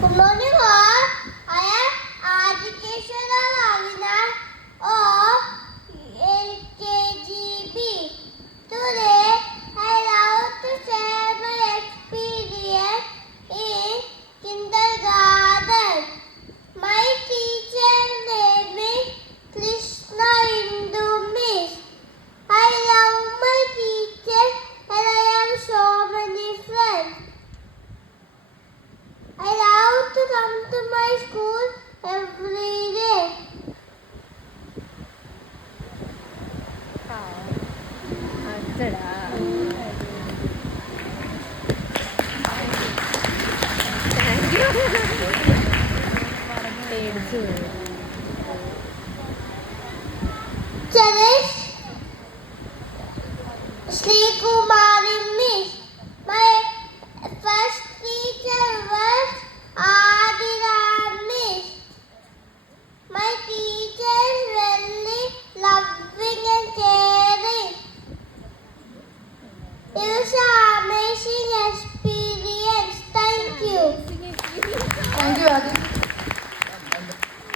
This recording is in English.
Good morning all. I am educational Avina of LKGB. Today I love to share my experience in kindergarten. My teacher named me Krishna Indu Miss. I love my teacher and I have so many friends. I love to come to my school every day. Cherish Sri Kumari Miss. My first teacher was Adira Miss. My teacher is very loving and caring. It was an amazing experience. Thank you. Thank you, Adi.